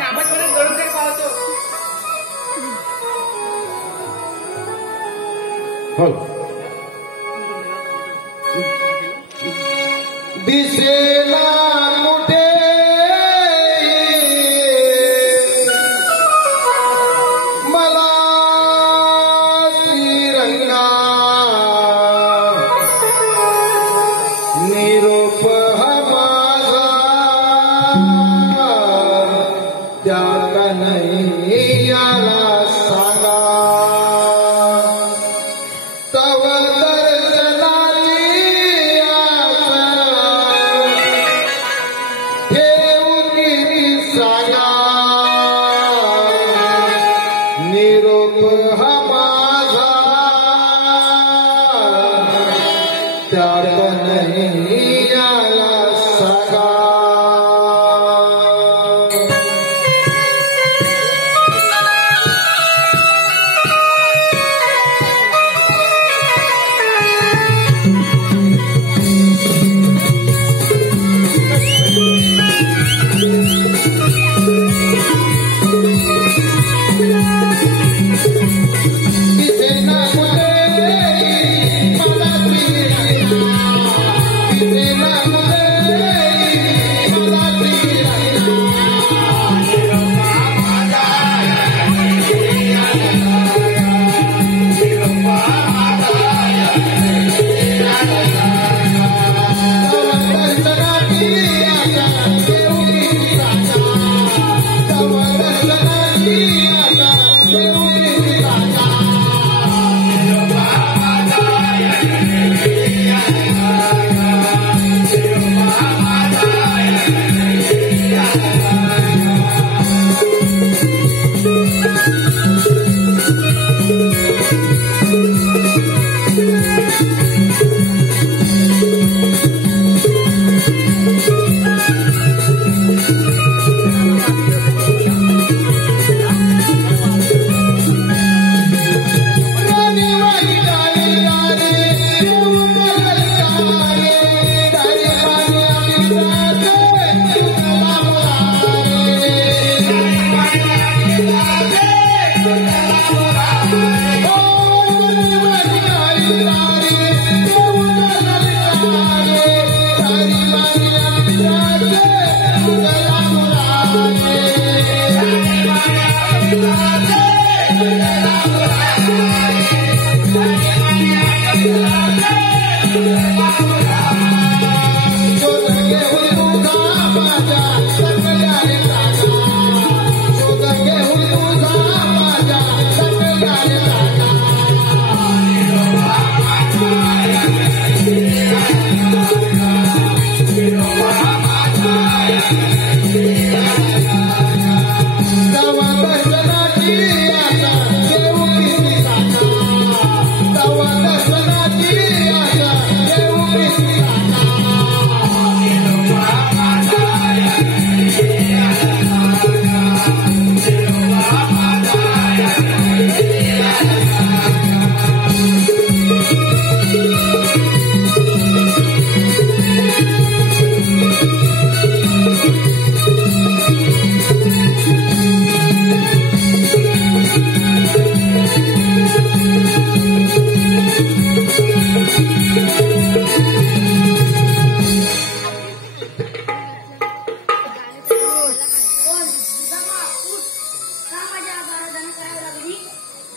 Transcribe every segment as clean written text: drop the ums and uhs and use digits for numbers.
नामस्मरण करून तरी पाहतो. दिसेना कुठे मला श्रीरंगा निरोप हा माझा त्या कन्हैयाला सांगा तव निरोप हा माझा त्या कन्हैयाला सांगा.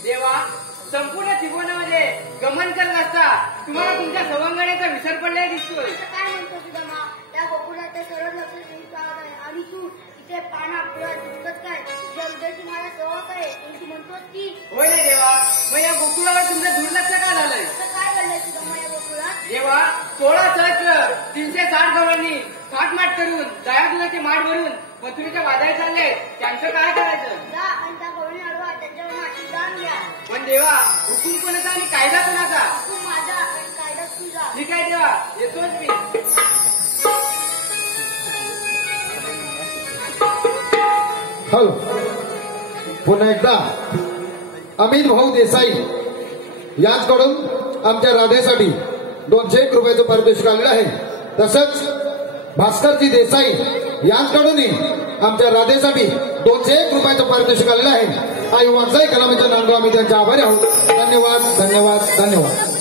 देवा, संपूर्ण त्रिभुवनामध्ये गमन करत असता तुम्हाला तुमच्या सवंगण्याचा विसर पडलाय दिसतोय. काय म्हणतो सुदामा, त्या गोकुळात सर्व लक्ष देऊन पाहत आहे आणि तू इथे पाना पुढे दिसत काय? तुझ्या हृदयाची मला सहवास आहे तू म्हणतोस की होय ना देवा. मग या गोकुळावर तुमचं दुर्लक्ष का झालंय? काय घडलंय सुदामा या गोकुळात? देवा, 16 सहस्र 360 गवळणी थाटमाट करून दयादुधाचे माठ भरून मथुरेच्या वादळे चालले, त्यांचं काय करायचं? जा आणि त्या गवळणी अडवा, त्यांच्यावर आशीर्वाद घ्या. पण देवा, हुकूम कोणाचा आणि कायदा कोणाचा? तू माझा आणि कायदा तुझा. ठीक आहे देवा, येतोच मी. हॅलो, पुन्हा एकदा अमित भाऊ देसाई यांच्याकडून आमच्या राधेसाठी 201 रुपयाचं पारितोषिक आलेलं आहे. तसंच भास्करजी देसाई यांच्याकडूनही आमच्या राधेसाठी 201 रुपयाचं पारितोषिक आलेलं आहे. आई वांसाई कलामीच्या नांदगाव आम्ही त्यांचे आभारी आहोत. धन्यवाद धन्यवाद धन्यवाद.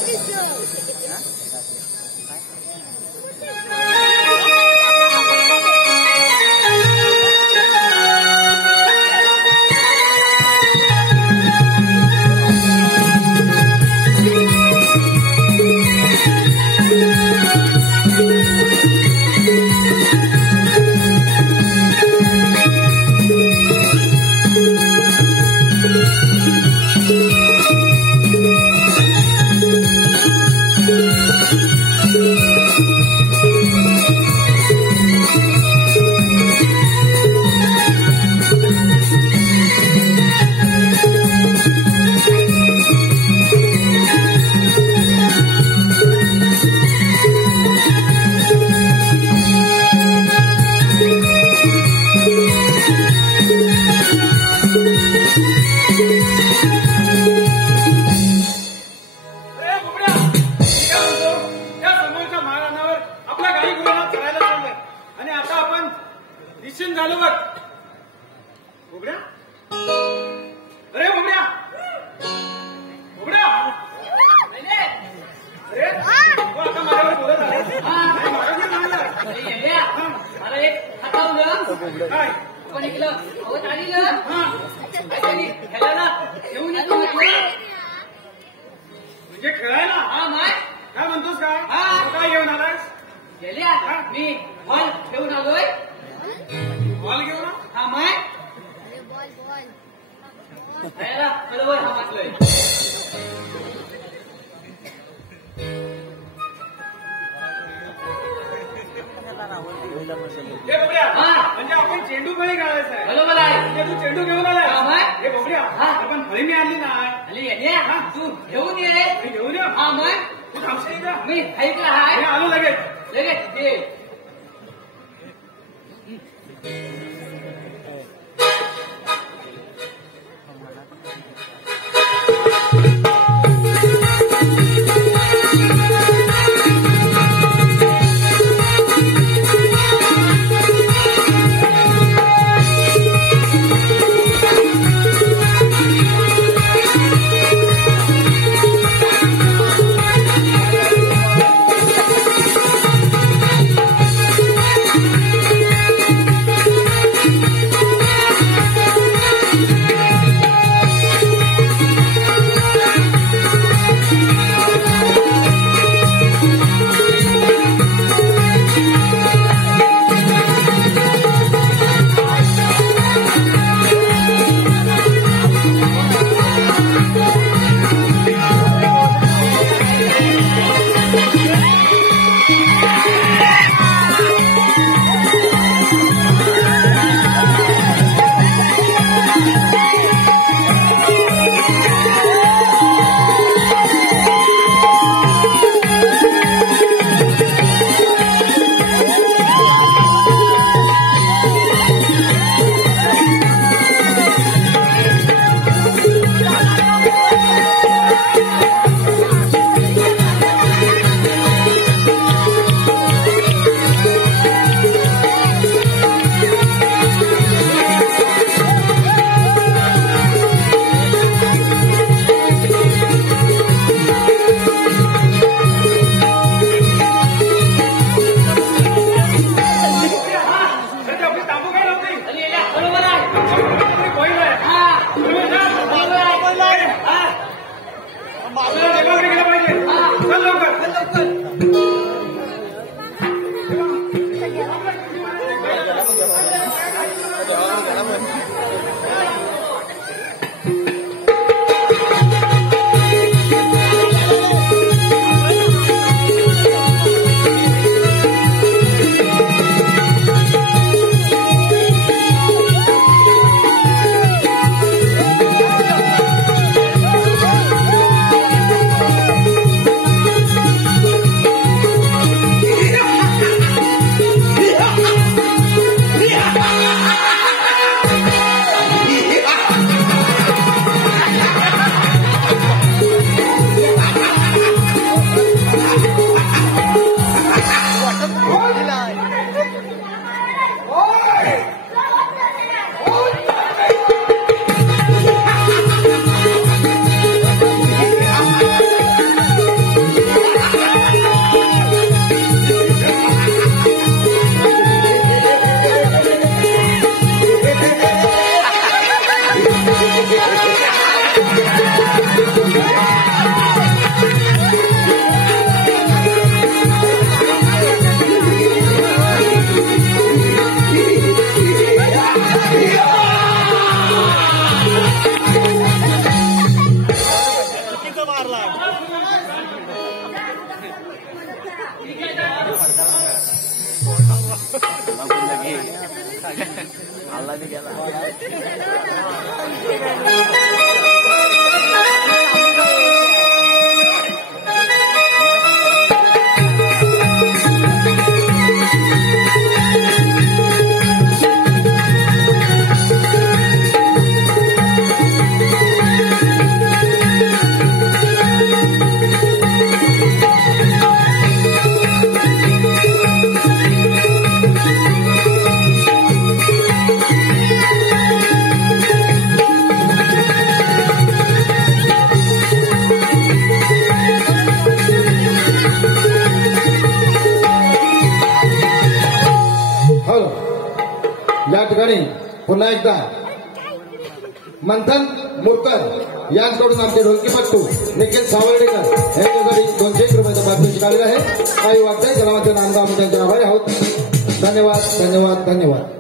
म्हणजे आपण चेंडू खेळ खेळायचा आहे. बरोबर आहे. तू चेंडू घेऊन आलाय. हे बघूया आपण फळी मी आणली नाही. तू घेऊन ये. घेऊन ये. हा मग तू थांबशील का? मी ऐकलं आहे. आलो लगेच लगेच. या ठिकाणी पुन्हा एकदा मंथन मोरकर यांच्याकडून आमचे ढोलकीपट्टू निखिल सावर्डेकर यांच्यासाठी 200 रुपयाचा पारितोषिक आलेला आहे. काही वाटतंय कलावंत नांदगाव आम्ही त्यांचे आभारी आहोत. धन्यवाद धन्यवाद धन्यवाद.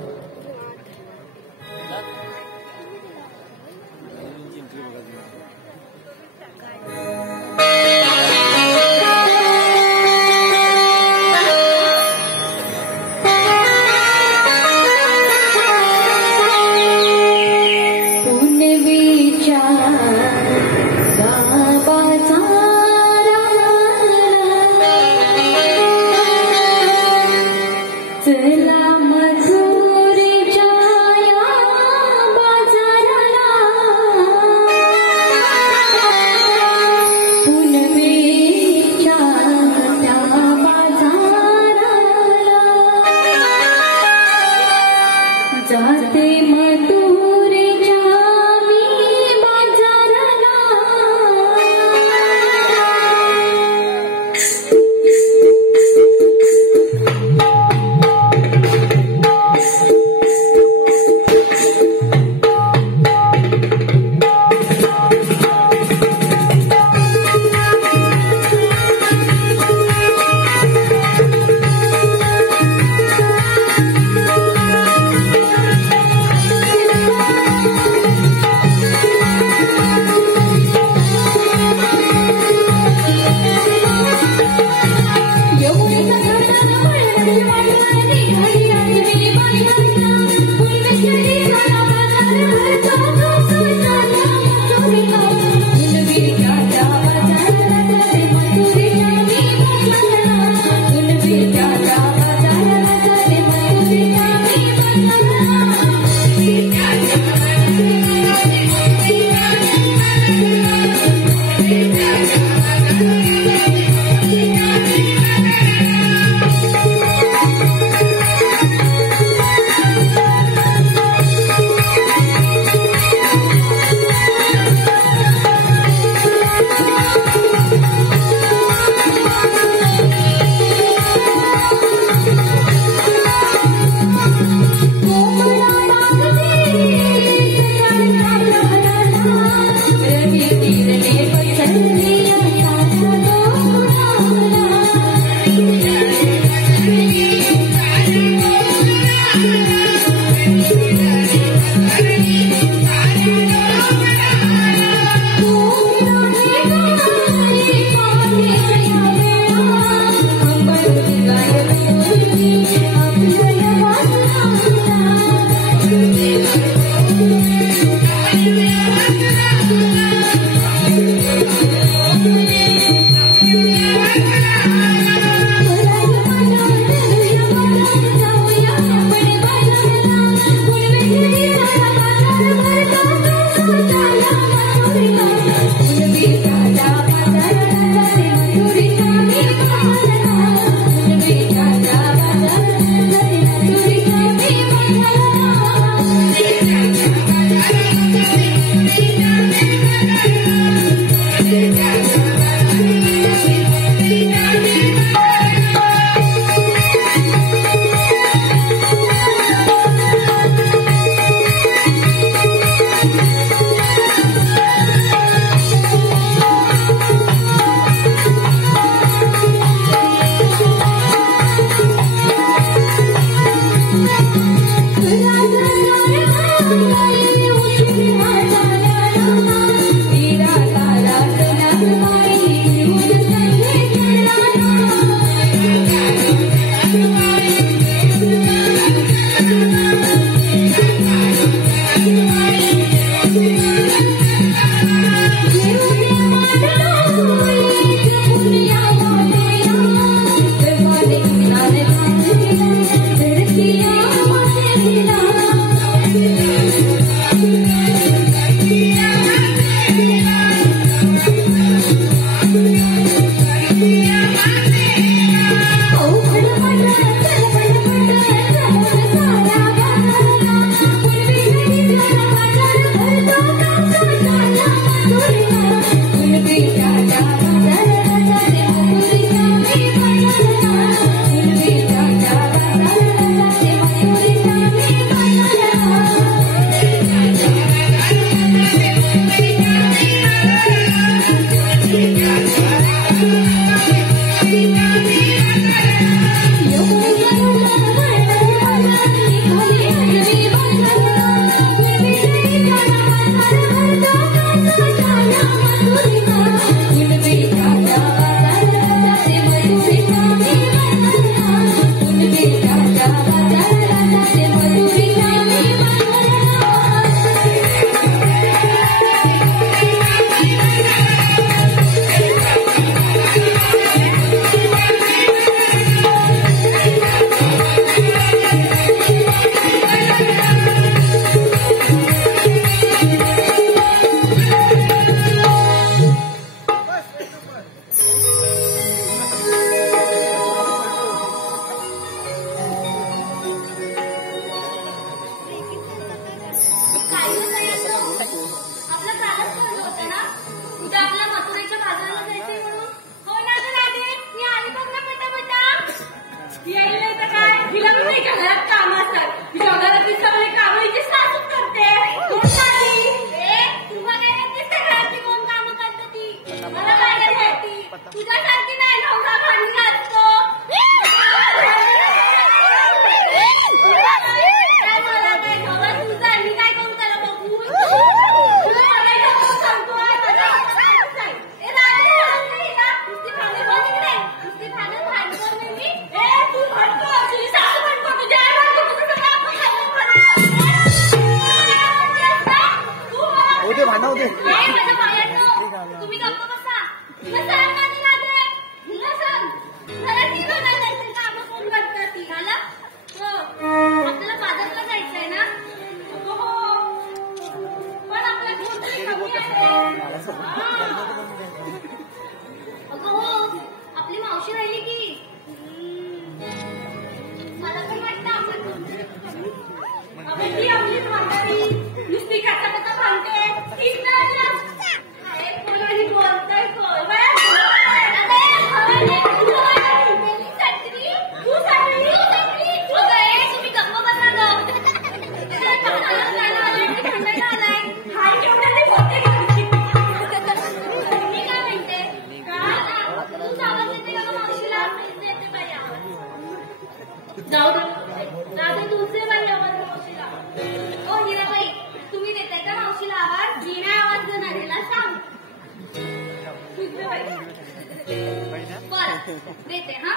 देते हा.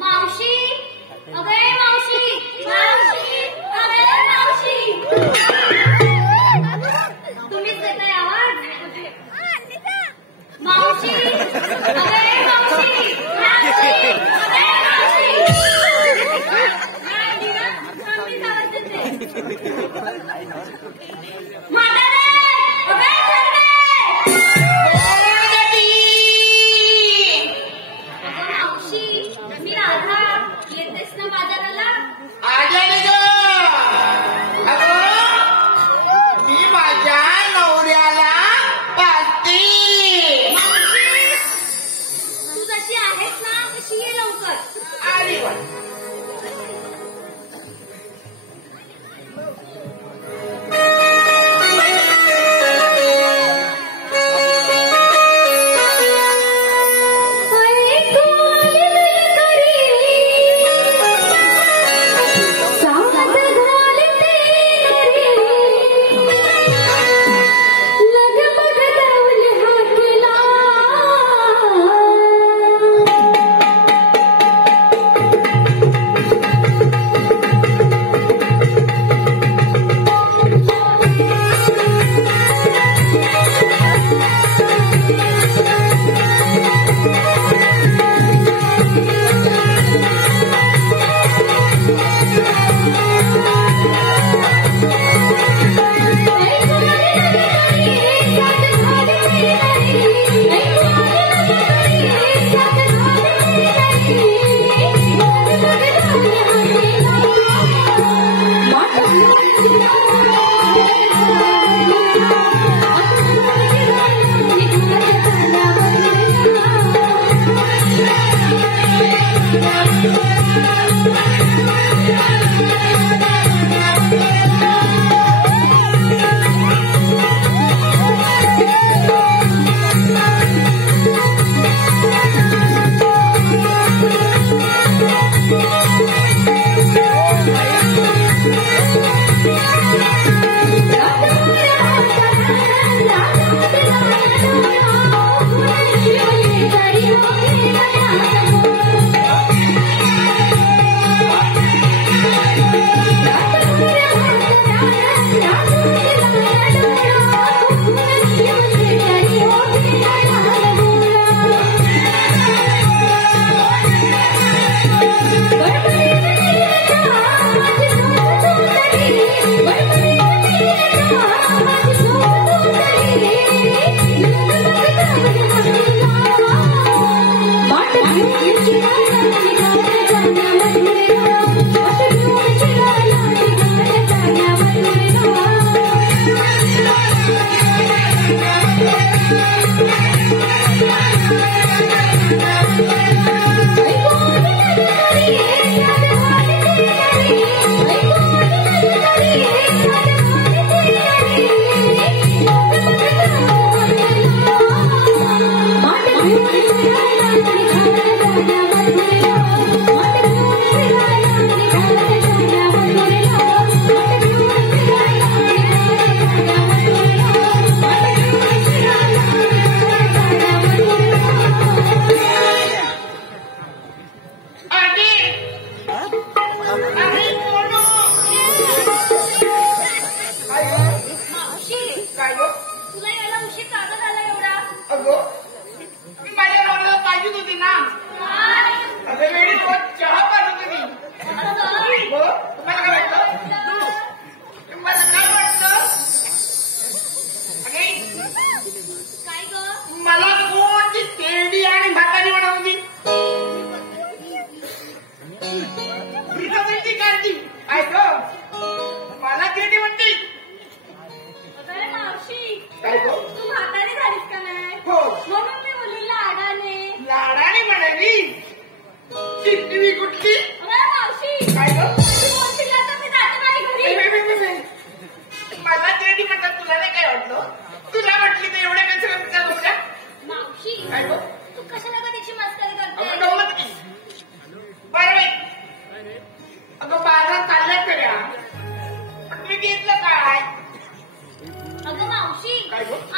मावशी, अगे मावशी, मावशी, अगे मावशी. तुम्हीच देताय आवाज. मावशी, अगे मावशी, मावशी, अगे मावशी. मीच आवाज देते. म्हातारे, अगे मी राधा. येतेस ना बाजाराला? आले ग. मी माझ्या नवऱ्याला पाहते. तू जशी आहेस ना तशी ये लवकर. आली वा.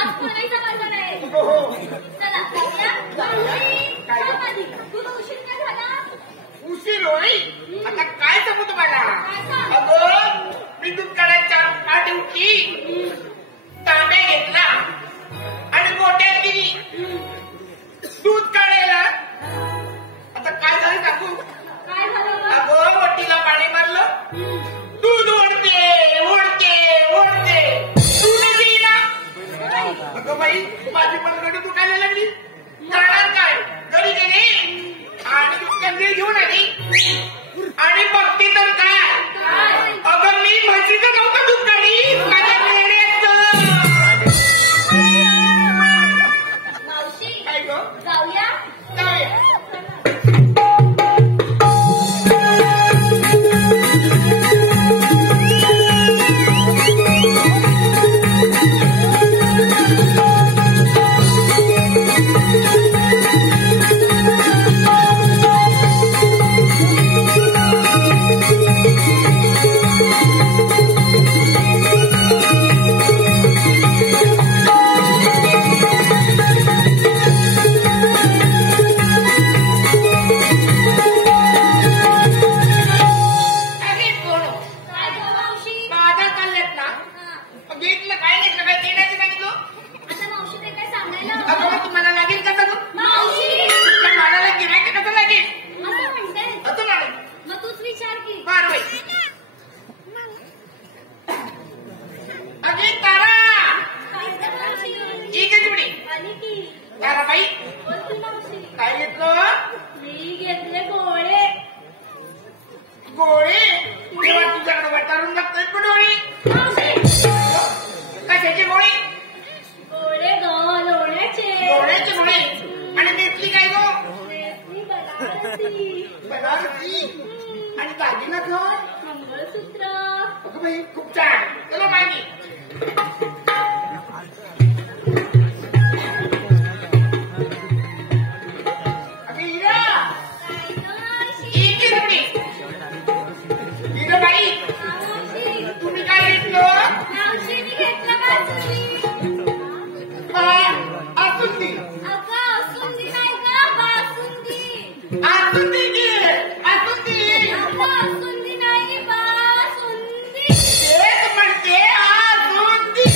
आज पुण्याचा बाजार आहे. चला जाऊया. काय गं? आधी तुला उशीर काय झाला? उशीर होई. आता काय सांगू तुम्हाला? अगं मी दूध काढायच्या आधी उठली, तांब्या घेतला आणि गोट्यात गेली दूध काढायला. आता काय झालं सांगू? काय झालं? अगं वटीला पाणी मारलं, दूध ओढते ओढते ओढते दूध येईना. अगं बाई माझी पण गडी दुखायला लागली. जाणार काय? घरी गेली आणि कंदील घेऊन आली आणि बघते तर काय, अगं मी म्हशीचं नव्हतं दूध काढी, माझ्या मेंढ्याचं. मावशी काय गं? जाऊया. काय? अरे कोण? काय गं मावशी? माझा चालल्यात ना. घेतलं काय घेतलं काय देण्याचं सांगितलं. आता मावशी ते काय सांगायला अगं हवं? मग तुम्हाला लागेल का सगळं? मावशी तुमच्या मालाला गिऱ्हाईक कसं लागेल? असं म्हणते. असं म्हणेल. मग तूच विचार की. बरं बाई. अगे तारा, काय गं मावशी? ही कशी उडी? आली की. ताराबाई, बोल की मावशी. काय घेतलं? मी घेतले गोळे. गोळे. तेव्हा तुझ्याकडे वटारून लागतोय पण डोळे. मावशी कशाचे गोळे? गोळे गं लोण्याचे. डोळ्याचे गोळे. आणि नेसली काय गो? नेसली बनारसी. बनारसी. आणि दागिना गं? मंगळसूत्र. अगं बाई खूप छान. चलो मागे. अगं हिरा, काय गं मावशी? ही की उडी? हिरा बाई, मावशी तुम्ही काय घेतलं? मावशी मी घेतलं बासुंदी. आसुंदी. अगं असूंदी नाही गं बासुंदी. आसुंदी घे. आसुंदी. अगं असूंदी नाही बासुंदी. तेच म्हणते आसुंदी.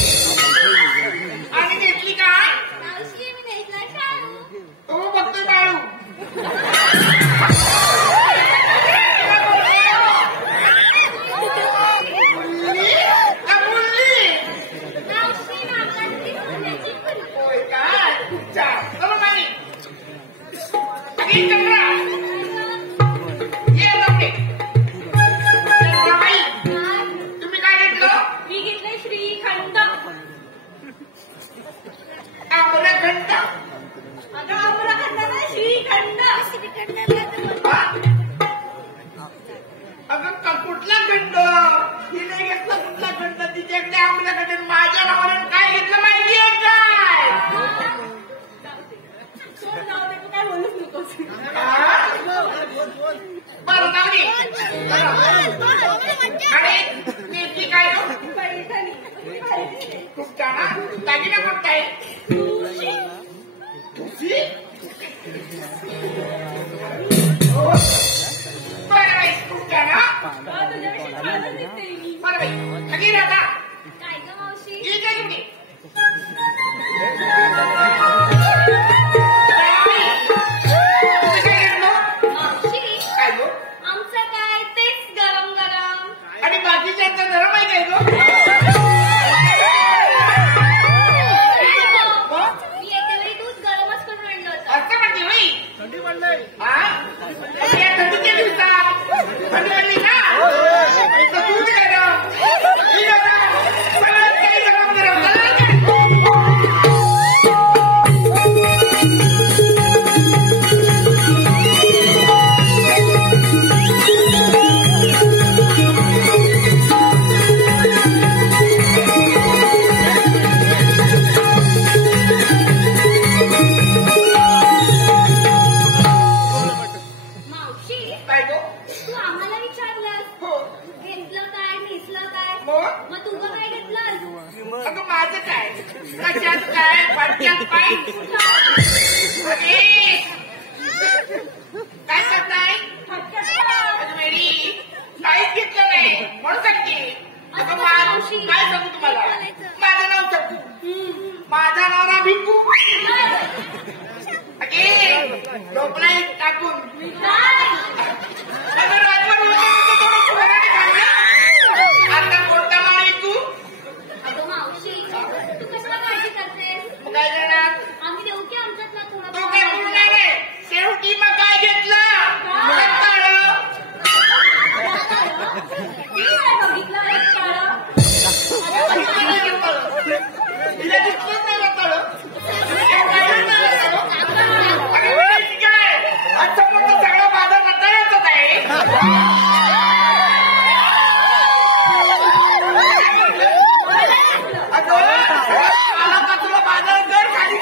आणि घेतली काय? मावशी मी नेसला शाळू. तो बघतोय बाळू. मुलली का मुलली? मावशी नाकातली सोन्याची फुलं. होय काय? खूप छान. चलो मागे. अगे चंद्रा, ये लवके. चंद्राबाई, तुम्ही काय घेतलं? मी घेतले श्रीखंड. आम्रखंड. अगं आम्रखंड नाही श्रीखंड. हा? अगं कुठला खंड? हिने घेतला कुठला खंड? तिच्याकडे आम्रखंड. माझ्या नावाने काय घेतलं माहितीये काय? सोड जाऊ दे, तू काय बोलूच नकोस. हा? बरं जाऊ दे. आणि नेमकी काय हो? पैठणी. तुम्ही भारी दिसते. खूप छान हा? दागिना कोणता आहे? तुळशी. तुझी? हो. बरं बाई, खूप छान हा? अगं, तुझ्यापेक्षा छानच दिसते मी. बरं बाई, अगे राधा, काय गं मावशी? ही काय तुम्ही? मावशी काय गो? आमचं काय तेच गरम गरम. आणि बाकीच्यांचा नरम आहे काय गो? मी एकेवेळी दूध गरमच करून आणलं होतं. असं म्हणते होई? हा? या थंडीच्या दिवसात थंडी वाजली का? इथं दूध गरम, ही गरम, सगळंच काही गरम गरम. मावशी काय गो? तू आम्हाला विचारलंस हो. घेतलं काय नेसलं काय मग? मग तुझं काय घेतलंस? अगं माझं काय? कशात काय? पटक्यात पाय? अरे काय करताय काहीच घेतलं नाही म्हणून सांगते. काय सांगू तुम्हाला, माझं नाव सत्तू, माझा नवरा भिक्कू. झोपला एक टाकून आता कोणता माळ तू काय देणार? तू काय बोलणार आहे? शेवटी मग काय घेतलं? सगळं बाजार नटायचंच आहे. तुला बाजार कर खाली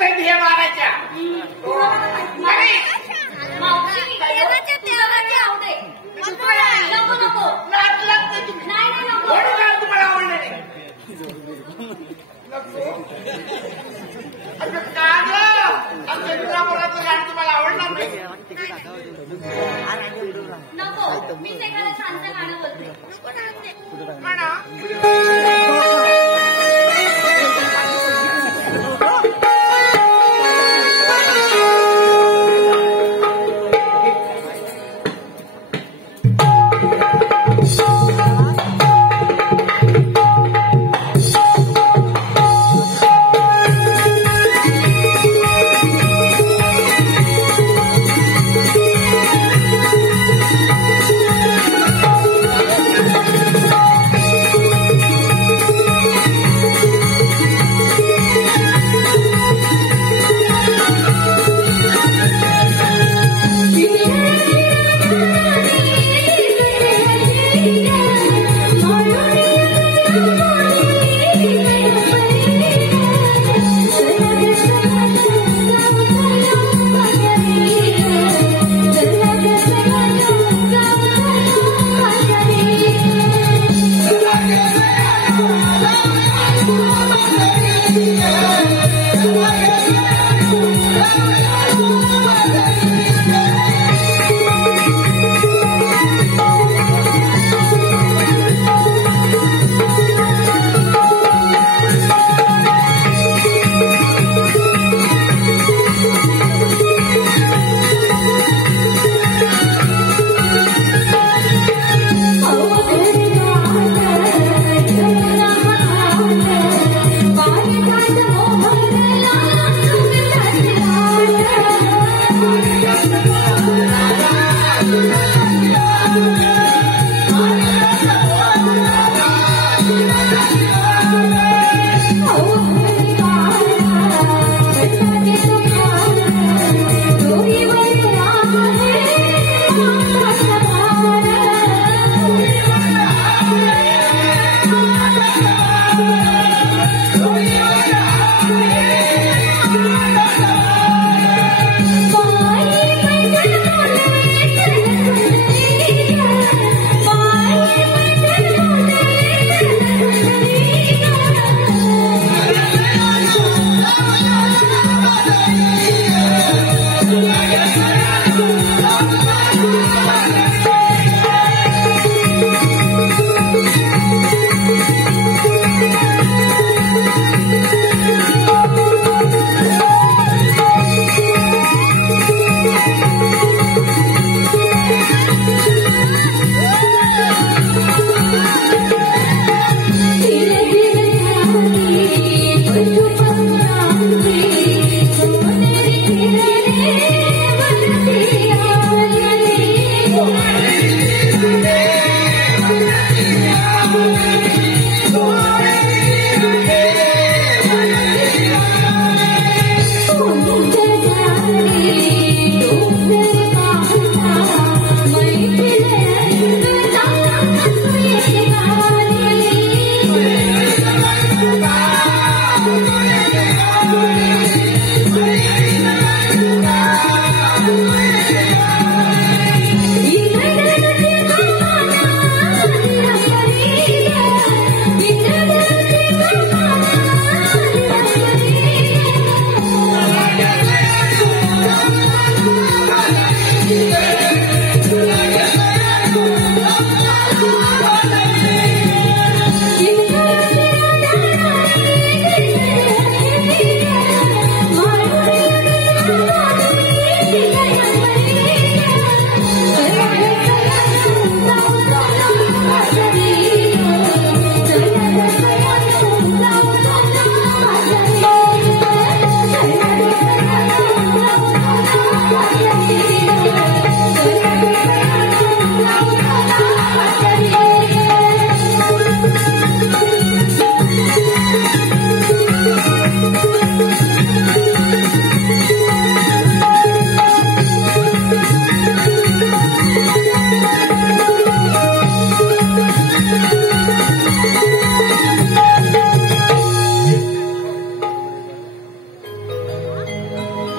फक्त ध्येय मारायच्या नाच लागते तुम्हाला आवडलं नाही गाणं तुम्हाला आवडणार नाही नको मी ते शांत गाणं बोलते म्हणा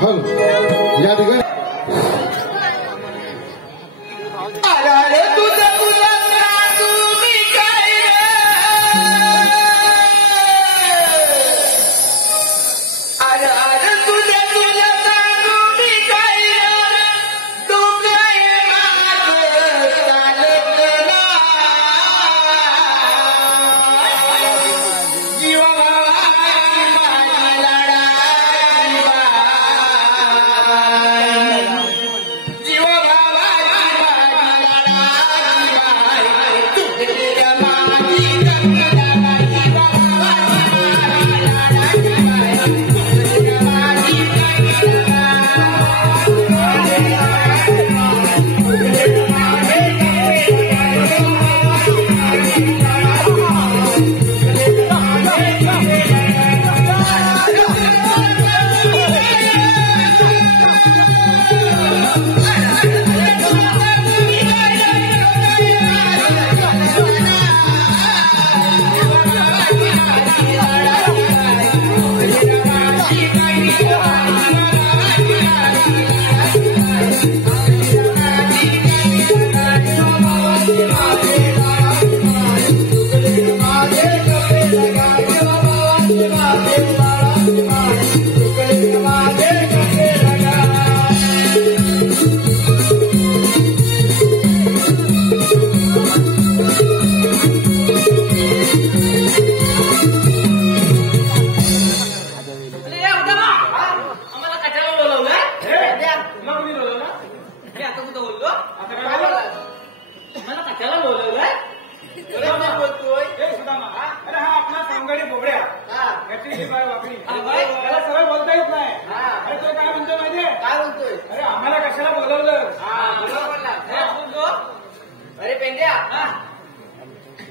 हल या ठिकाणी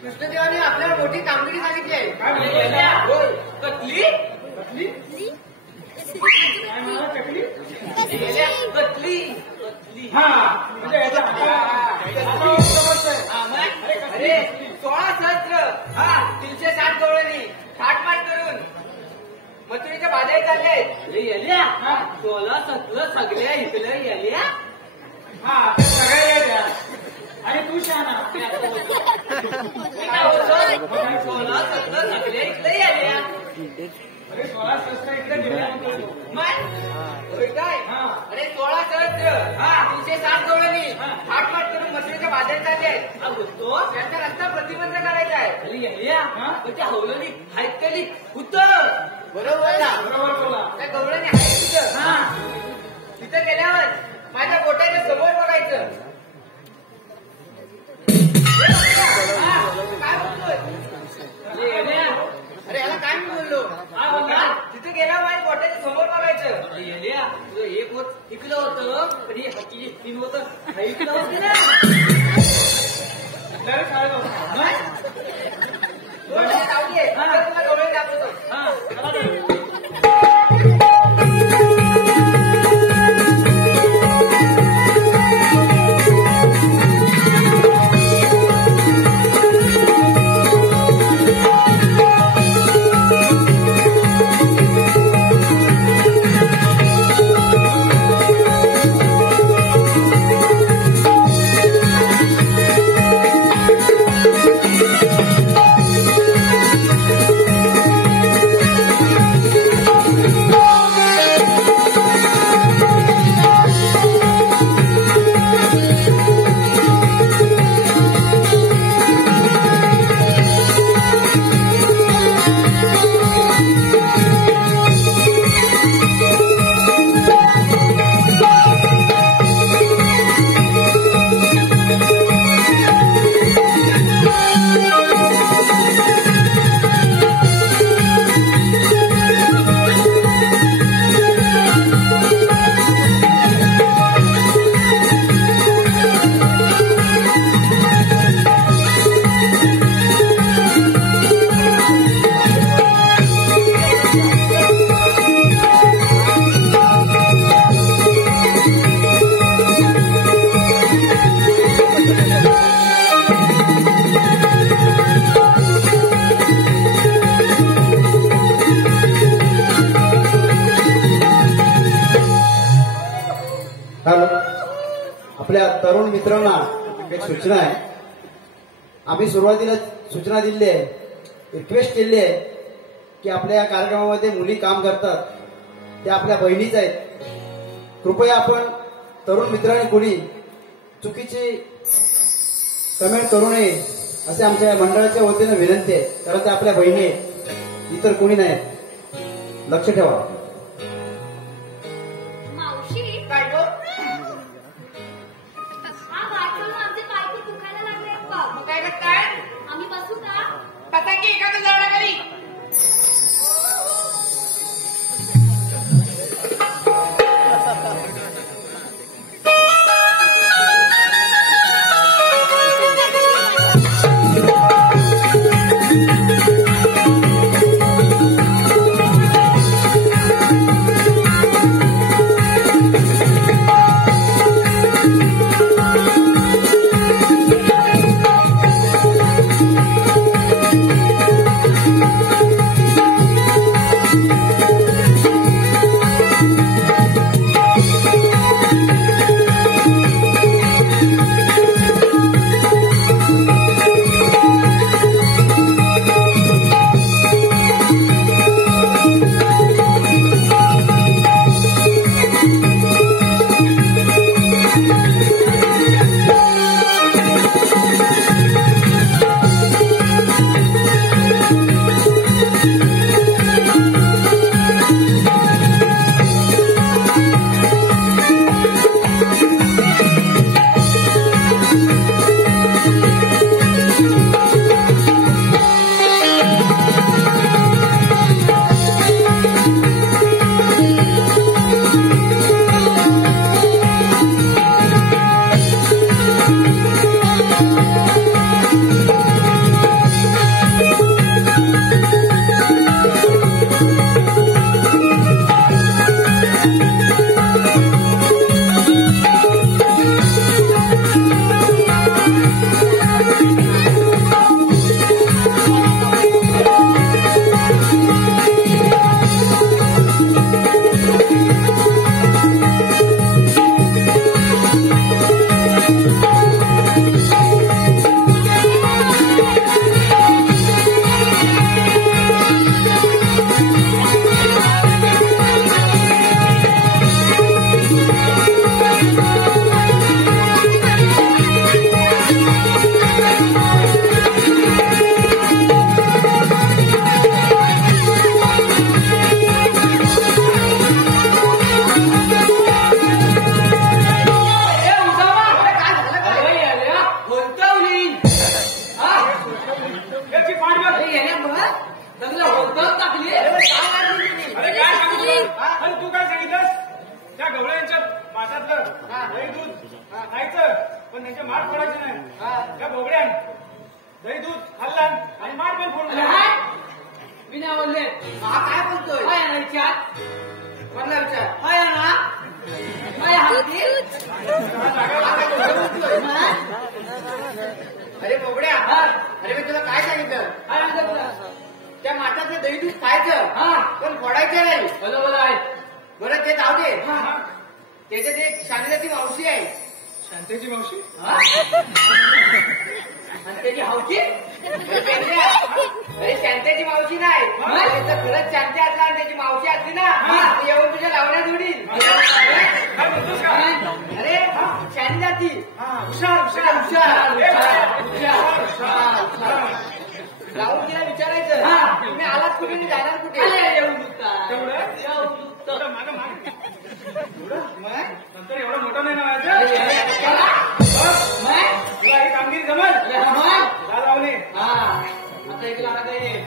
कृष्णदेवाने आपल्याला मोठी कामगिरी सांगितली आहे. कटली कटली कटली कटली हा म्हणजे अरे 16 सहस्त्र 360 गवळणी थाटमाट करून मथुरेच्या बाजारी चालले. 16 17 सगळ्या इथल्या याल्या हा सगळ्या यायच्या आणि तू शहाणा 16 17 सगळ्या इथल्या याल्या. अरे 16 सहस्त्र इकडे गेल्या काय अरे 16 सहस्त्र 360 गवळणी थाटमाट करून मथुरेच्या बाजारी चालले. त्यांचा रस्ता प्रतिबंध करायचा आहे. त्या हवलनी हाईत केली उत्तर बरोबर ना बरोबर बोला. त्या गवळणी हाईत तिथं तिथं गेल्यावर माझ्या बोटाच्या समोर बघायचं. काय बोलतोय अरे याला काय मी बोललो तिथे गेल्यावर माझ्या बोटाच्या समोर बघायचं. तुझं एक होत इकडं होतं पण हे हकी 3 होतं इकडं होतं ना गवळणी दाखवतो. आपल्या तरुण मित्रांना एक सूचना आहे. आम्ही सुरुवातीला सूचना दिली आहे, रिक्वेस्ट केली आहे की आपल्या या कार्यक्रमामध्ये मुली काम करतात त्या आपल्या बहिणीच आहेत. कृपया आपण तरुण मित्रांनी कोणी चुकीची कमेंट करू नये असे आमच्या मंडळाच्या वतीने विनंती आहे. कारण त्या आपल्या बहिणी आहेत, इतर कोणी नाही. लक्ष ठेवा. मावशी काय गो हा वाटून आमचे पाय खूप दुखायला लागले बघ. मग काय करताय आम्ही बसू का? कसा की एखादं जाणार घरी दही दूध खाल्ला आणि माठ पण फोडून विना बोलले हा काय बोलतोय काय ना विचार मधला विचार काय ना काय अरे बोबड्या अरे मी तुला काय सांगितलं काय सांगितलं त्या माठातलं दही दूध खायचं पण फोडायचं नाही बरोबर आहे बरं ते जाऊ दे त्याच्यात एक शांतची मावशी आहे शांतेची मावशी शांतेची मावशी अरे शांतेची मावशी नाही खरंच शांती असला आणि त्याची मावशी असली ना येऊन तुझ्या लावण्यात उडील अरे शानी जाती हुशार हुशार हुशार लावून तिला विचारायचं तुम्ही आलात कुठे मी जाणार कुठे येऊन नंतर एवढं मोठं नाही ना कामगिरी जमल लावणे आता एक लागा काही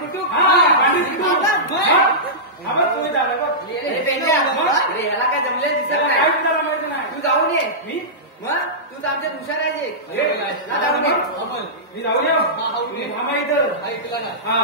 कुटू भांडी कुटू आपण तुम्ही झालं बघ अरे याला काय जमले दिसत काय नाही. तुला माहिती नाही तू जाऊन ये. मी मग तूच आमच्यात हुशार आहे जे. मी जाऊ या तुम्ही थांबा इथं हा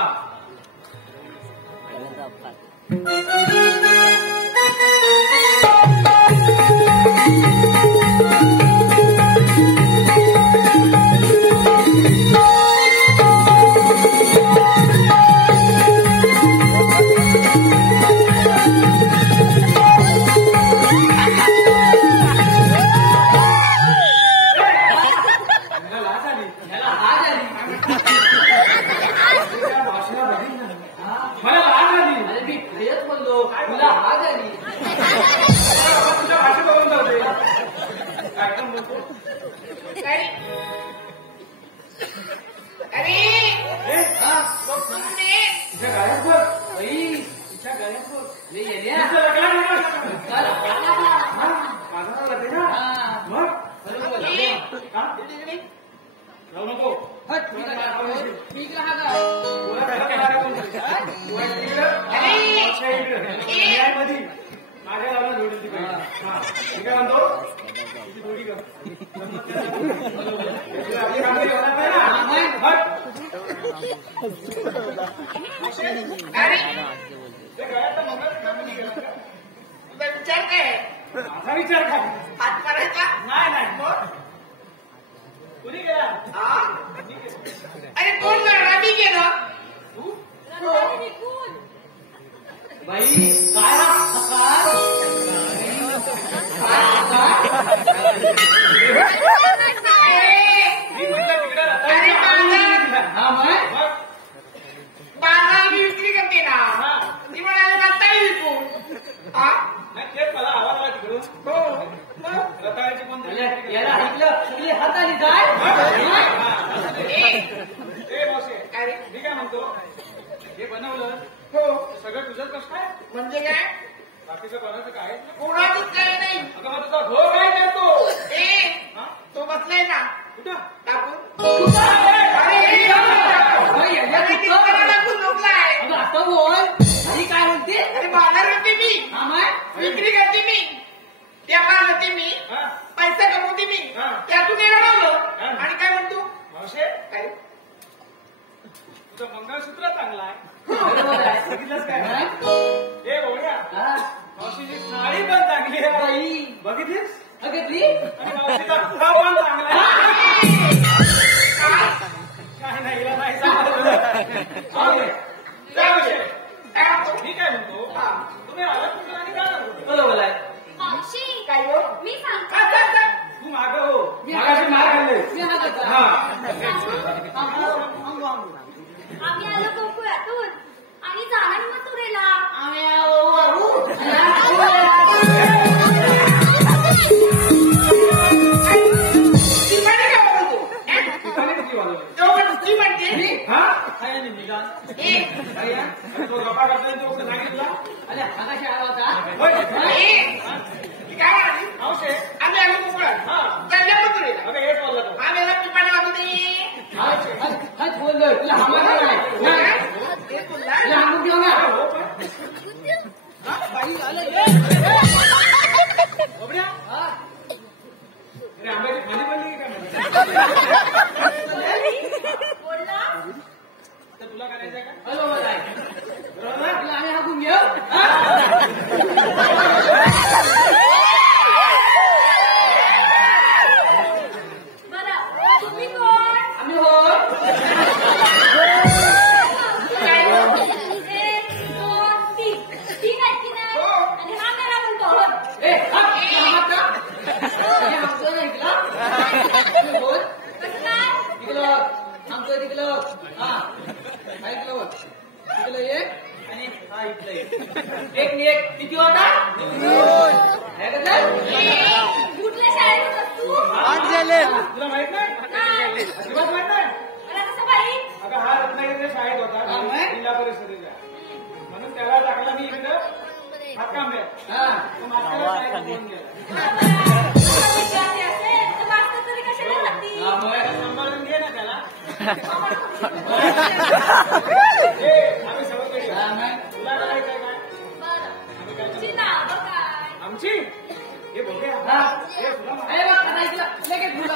विचार काय असा विचार काय हात मारायचा नाही नाही कुणी गेला अरे कोण करणार मी गेलं बाई काय मी म्हटलं तिकडे अरे बाजार मी विक्री करते ना ती म्हणाले रताळी विकून नाही तेच मला आवाज आला तिकडून हो मग रताळ्याची कोणतरी याला ऐकलं सगळी हाताने जाय. ए मावशी अरे मी काय म्हणतो हे बनवलं हो सगळं तुझंच कसं काय म्हणजे काय बाकीचं कोणाचं काय कोणाचंच काही नाही अगं मग तुझा भाऊ काय करतो हा? तो बसलाय ना कुठं टाकून टाकून झोपलाय आता बोल आणि काय म्हणते अरे बाजार करते मी विक्री करते मी व्यापार करते मी हा? पैसा कमवते मी हा. त्यातून येणार हा. आणि काय म्हणतो मावशे काय तुझं मंगळसूत्र चांगलं आहे बरोबर आहे. बघितलंच काय हा? हे बोलूया हा. मावशीची साडी पण चांगली आहे बाई बघितलीस घेतली आणि मावशीचा पुरा पण चांगला आहे काय नाही हिला नाही सांगितलं. मी काय म्हणतो तुम्ही आला कुठला आणि काय म्हणतो बरोबर आहे. मावशी काय हो मी सांगते तू मागं हो मागाशी मार खाल्ले मी हा करतो. हा आम्ही आलो गोकुळातून आणि जाणार मथुरेला ठिकाणी काय बोलतो ठिकाणी किती वाजवले? तेव्हा ती म्हणते हा काय नाही निघाल तो गप्पा करताना तो सांगितला अरे आकाशी आला होता. होय. काय म्हणाली मावशे आम्ही आलो कोकणात हा चालल्या मथुरेला अगं हेच बोलला तो आम्ही आला पिपाणी वाजू दे हाच बोललोय तुला हामा नाही. तुला हाणून घेऊ ना. बबड्या हा. अरे आंब्याची खाली पडली की काय बोलला तर तुला करायचंय का बरोबर आहे. बरोबर ना? तुला आम्ही हाकून घेऊ. बरं तुम्ही कोण आम्ही हो. एक दोन तीन तीन आहेत की नाही आणि हा मेरा म्हणतो ए, हा, तुला हात का? हे हाकतोय ना इकडं. तुम्ही बोल. कसं काय तिकडं थांबतोय तिकडं. हा हा इकडं बघ. तिकडं एक आणि हा इकडं एक आणि एक किती होता हे कसं? कुठल्या शाळेत होतास तू तुला माहित नाही नाही. अजिबात माहित नाही मला कसं बाई अगं हा रत्नागिरीच्या शाळेत हा, होता मग? जिल्हा परिषदेच्या म्हणून त्याला टाकला मी इकडं हातकांब्यात हा. तो मागच्या शाळेत पळून गेला विद्यार्थी असेल तर मास्तर तरी कशाला लागतील हा, मग. सांभाळून घे ना त्याला सवय केली. तुला करायचंय काय? तुमची नावं काय? आमची हे बघूया. हे तुला अरे वा, ऐकलं. लगेच तुला.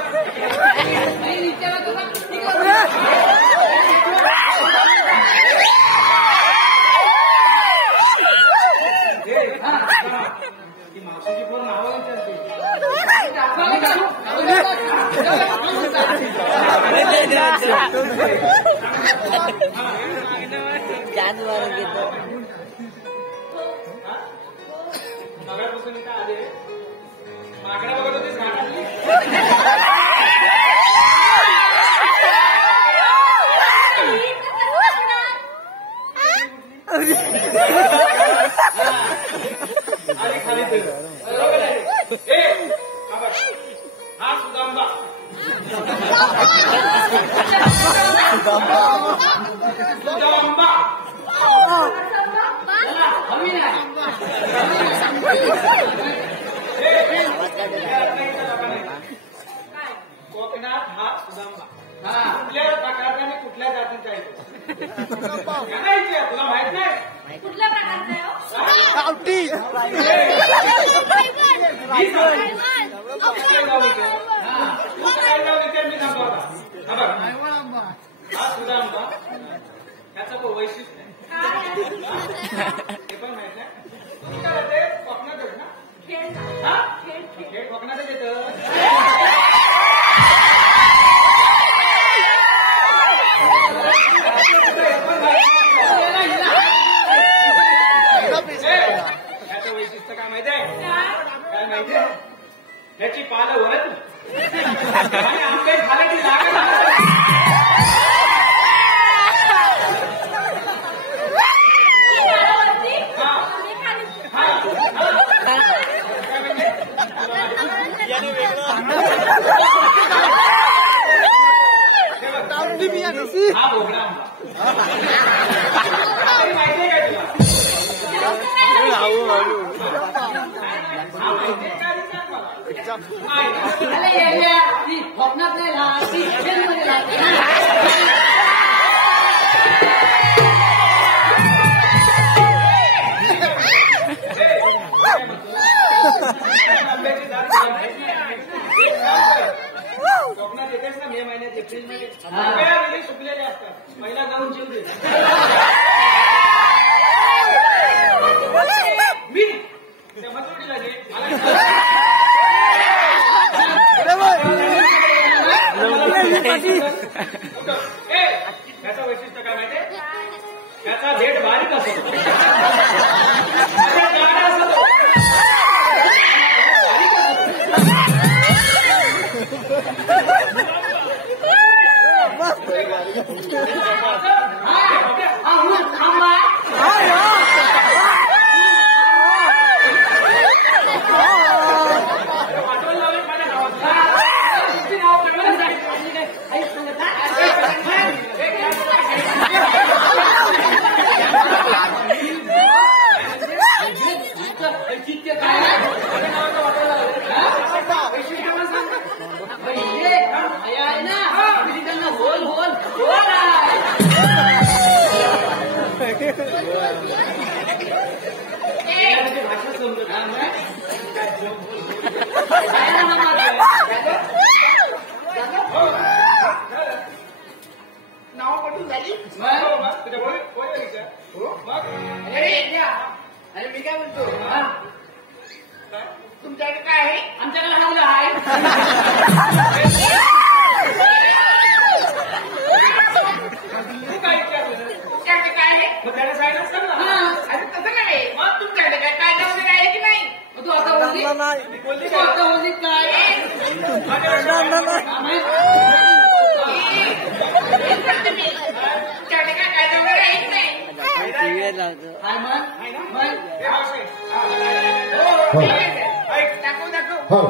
नाही, विचारा तुला. ठीक आहे. ती मावशीची पण नावं विचारते. मगापासून इथं आले माकडा बघत होतीस घाटातली. आणि खाली बरोबर आहे. हा सुदांबा. सुदांबा हवी नाही. कोकणात हा सुदांबा हा. कुठल्या प्रकारचा आणि कुठल्या जातीचा आहे तो? काय इथे? तुला माहित नाही? कुठल्या प्रकारचं आहे हो? मी सांगतो. काय नाव विचार? तू काय नाव विचार मी सांगतो आता. हा बघ. हा सुदांबा ह्याचं तो वैशिष्ट्य आहे. ते पण माहित नाही. तू काय होते? कोकणातच ना? खेळ हा? खेळ हे कोकणातच येतं. ह्याचं वैशिष्ट्य काय माहितीये? काय माहितीये? ह्याची पालं वरत आणि आंबे खाण्याची जागा नाही. हा. हा. काय म्हणजे? हा बोगडा आंबा. काही माहितीये का तुला? अरे येड्या, ती कोकणात नाही राहत, ती इंडियनमध्ये राहते ना. कोकणात येतेच ना मे महिन्यात एप्रिलमध्ये सगळ्या वेळी सुकलेले असतात. महिला जाऊन जीव देतात. मी त्या मजोडीला घे. त्याचं वैशिष्ट्य काय माहितीये? त्याचा भेट बारीक असतो. नाव पटून झाली. अरे मी काय म्हणतो, तुमच्याकडे काय आहे? आमच्याकडे हा मुलं आहे. तू काय विचारलं? तुमच्याकडे काय आहे? मग त्याला सांगितलं कर ना. अरे तसं काय? मग तुमच्याकडे काय कायदा वगैरे आहे की नाही? तू आता बोलली, बोलली तू आता बोलली काय? तुमच्याकडे काय कायदा वगैरे आहे की नाही? काय म्हण? दाखव. हो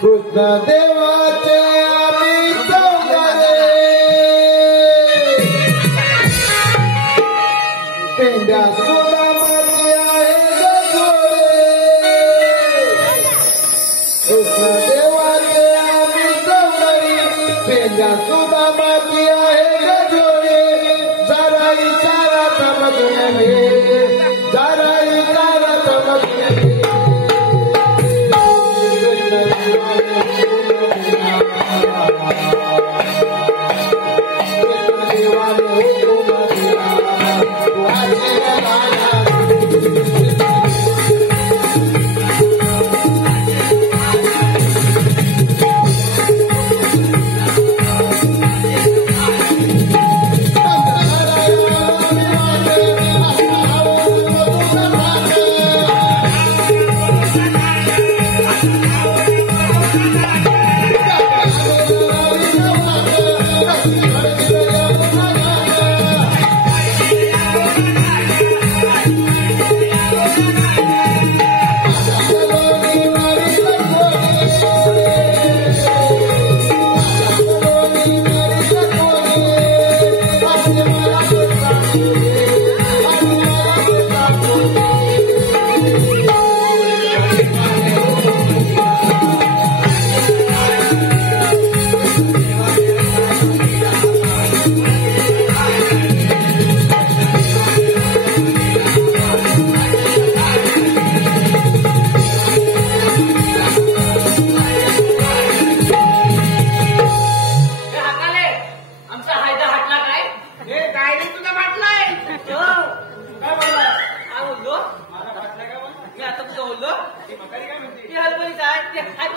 कृष्ण देवाचे आम्ही चौघे पेंड्या सोडा मारली आहे गजोडे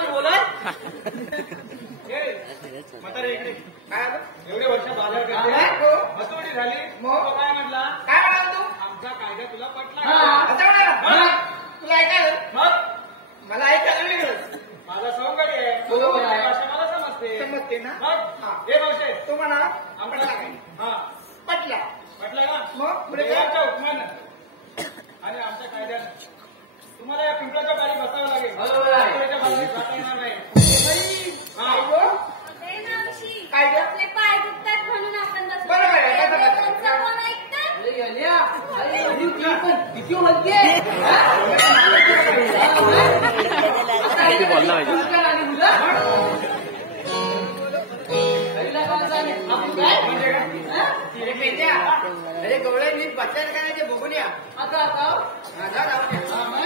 पण बोलत म्हातारे इकडे काय आलं? एवढे वर्ष बाजार हा, करते हो. हसवडी झाली मग? तो काय म्हटला काय म्हणाला तू? आमचा कायदा तुला पटला हा. असं म्हणाला? हा. तुला ऐकायला? मग मला ऐकायला वेगळं माझा सौकर्य आहे बरोबर आहे. भाषा मला समजते समजते ना? मग हा. हे भाषे तो म्हणा आमचा हा पटला. पटलं ना मग पुढे काय? देवाच्या हुकमानं आणि आमच्या कायद्यानं तुम्हाला या पिंपळाच्या बारी बसावं लागेल बरोबर आहे. पिंपळाच्या बारी जाता येणार नाही हा. काय गं? ते मावशी काय गं? आपले पाय दुखतात म्हणून आपण बसलो. बरोबर आहे. ते त्यांचं कोण ऐकतं? अरे येण्या, अरे एवढी ती पण किती हलके आता किती बोलला पाहिजे आपण काय म्हणजे काय हा? अरे पेट्या. अरे गवळे नीट बसल्यानं काय नाही ते बघून या. आता आता हा, जा जाऊ द्या. हा, मग?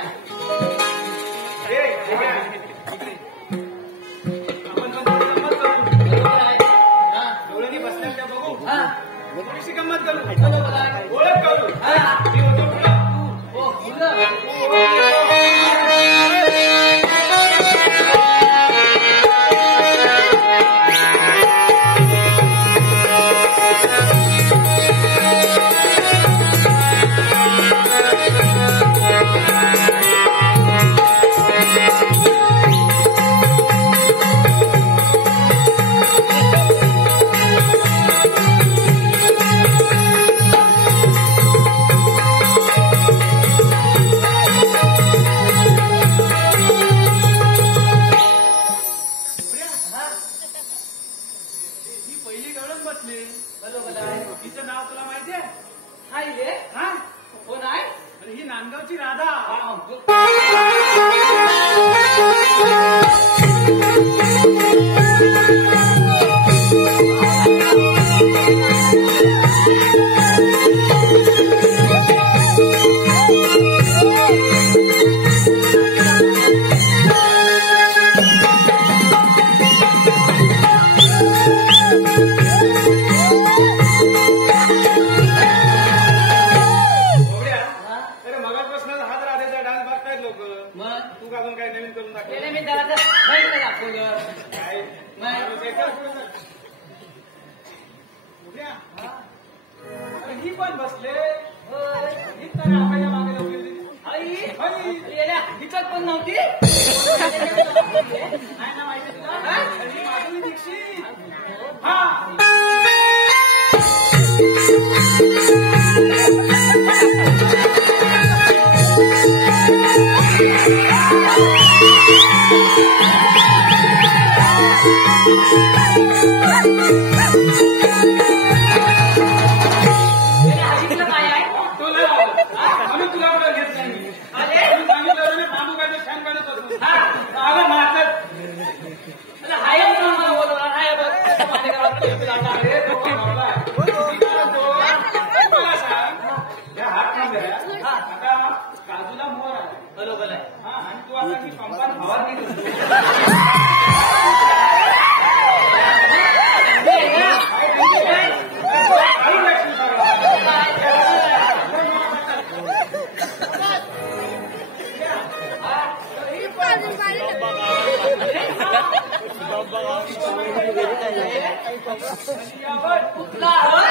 हे, इकडे. आपण गंमत करू बरोबर आहे. हा. डोळ्यांनी बसल्याच्या बघू हा. थोडीशी गंमत करू बरोबर आहे. ओळख करू हा. मी होतो पुढं. हो, मुलं. ही पहिली गवळण बसली बरोबर आहे. तिचं नाव तुला माहितीये हाय रे. हा कोण आहे? अरे ही नांदगावची राधा बोबड्या, हा? अरे मगाचपासून हात राधेचा डान्स बघतायत लोक मग? तू घालून काय नवीन करून त्याने दाखव मी त्याला बंद दाखवलं. काय मग? बोबड्या, हा? अरे ही पण बसले होय. ही तर आपल्या मागे लावलेली. आई? आई. येण्या, हिच्यात पण नव्हती? काय ना माहिती तुला हा? अरे ही माधुरी दीक्षित हा येण्या, हल्लीचं काय आहे? तुला म्हणून तुला कुठं घेत नाही मी. अरे? तू सांगितलं ना बांबू काढत छान काढत होतो आलं नाचत अरे हाय म्हणून मला बोलवलं. हाय बघ. माझ्या गावात ते लाटा आहे. अरे तो मावला. तू मला सांग या हात थांब जरा. आता काजूला मोर आला बरोबर आहे. हा आणि तू आता ती पंपात फवारणी करतो. काही लक्ष सांगा. अजून पाहिलं कुठला हवा?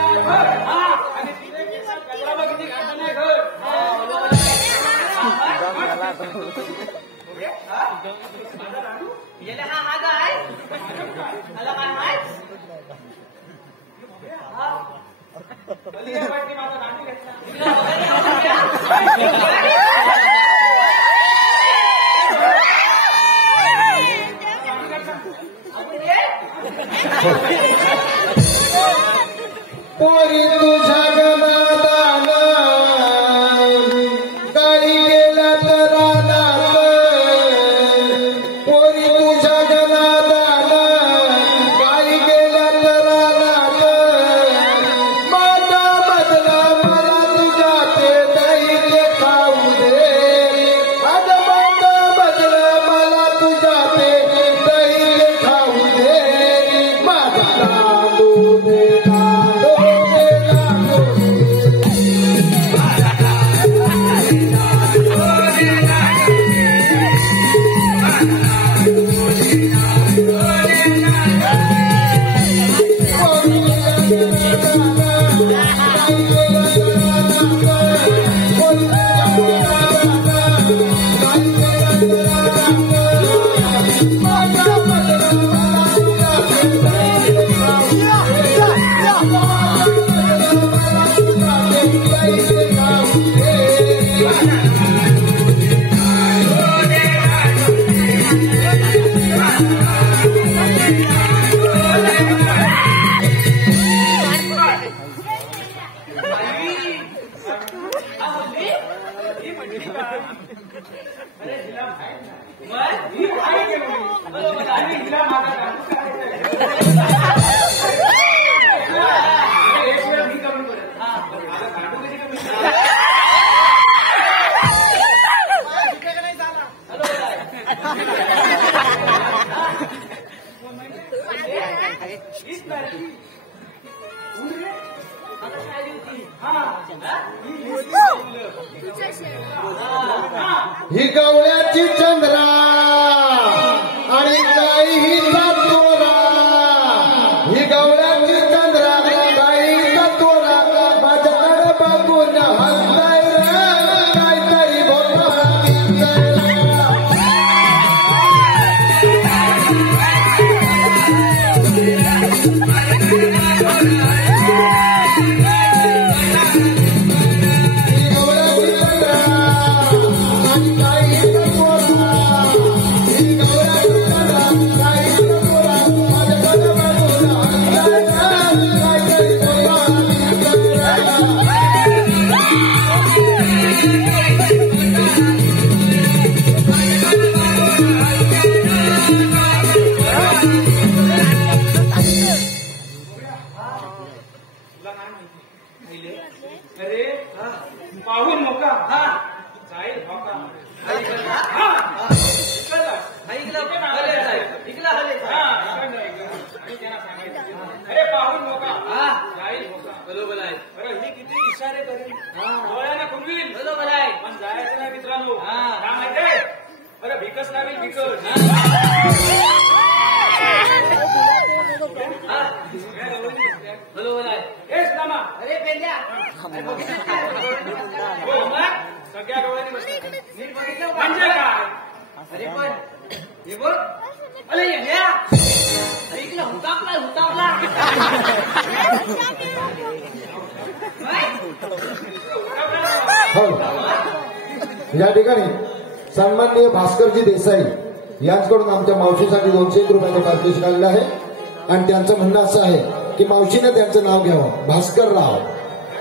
आणि तिने केसात कचरा बघ किती घातला नाही घर. येण्या, हा हात आहे? मला काय माहित? हा? कधी काय वाटते माझा नाटू घेतला तुला बघायला आपण ये. पोरी तुझ्या गनादान गाडी गेला तर रानात पोरी तुझ्या गनादान गाडी गेला तर रानात माता बदला मला तुझ्या ते दही ते खाऊ दे ही गवळ्याची चंद्रा आणि गाईचा तोरा, ही गवळ्याची चंद्रा गाईचा तोरा, माझ्याकडे बघून हसताय रे, काहीतरी घोटाळा दिसतंय. अरे पाहून मोका जाईल मोका अरे पाहून मोका जाईल मोका बरोबर आहे. अरे ही किती इशारे करील डोळ्याने खुलवील बरोबर आहे, पण जायचं नाही मित्रांनो. काय माहितीये, अरे भिकस लावेल भिकस. बरोबर आहे. हे रामा, अरे पेंड्या सगळ्या डोळ्यांनी बसतात. नीट बघितलं म्हणजे काय? अरे पण हे बघ, अरे येड्या, अरे इकडे हुतापला हुतापला. या ठिकाणी सन्माननीय भास्करजी देसाई यांच्याकडून आमच्या मावशीसाठी 201 रुपयाचं पारितोषिक आलेलं आहे आणि त्यांचं म्हणणं असं आहे की मावशीने त्यांचं नाव घ्यावं, भास्करराव.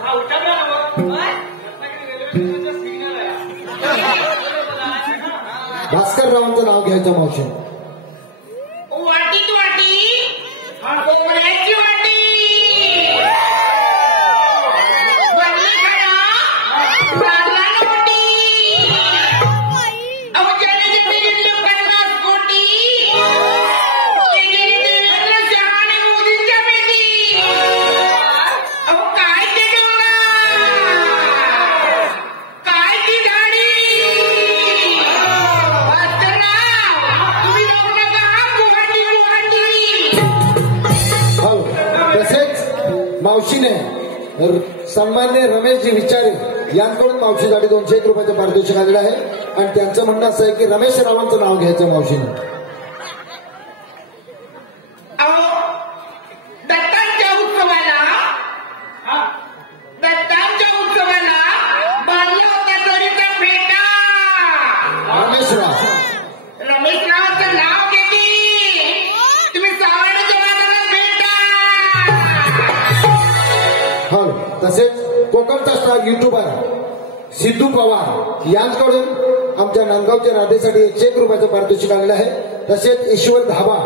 हा उठावला ना रत्नागिरी रेल्वे स्टेशनचा सिग्नल आहे. भास्कररावांचं नाव घ्यायचं मावशी. वाटीत वाटी कोंबड्याची वाटी बनली खडा लागला नोटी अवघ्याने जिंदगीतले 50 कोटी केलेली शहाणे मोदींच्या बेटी. अहो काय ते डोंगर, काय ती गाडी, तुम्ही जाऊ नका गुवाहाटी गुवाहाटी. हो, तसेच मावशीने सन्मान्य रमेशजी विचारे यांकडून मावशीसाठी 201 रुपयाचं पारितोषिक आलेलं आहे आणि त्यांचं म्हणणं असं आहे की रमेश रावांचं नाव घ्यायचं मावशीने. अहो दत्तांच्या उत्सवाला बांधला होता तरीचा फेटा. रमेशराव रमेशरावांचं नाव घेते, तुम्ही सावरण्याच्या मानाला भेटा. हो, तसेच कोकणचा स्टार युट्यूबर सिद्धू पवार यांच्याकडून आमच्या नांदगावच्या राधेसाठी 101 रुपयाचं पारितोषिक आलेलं आहे. तसेच ईश्वर धाबा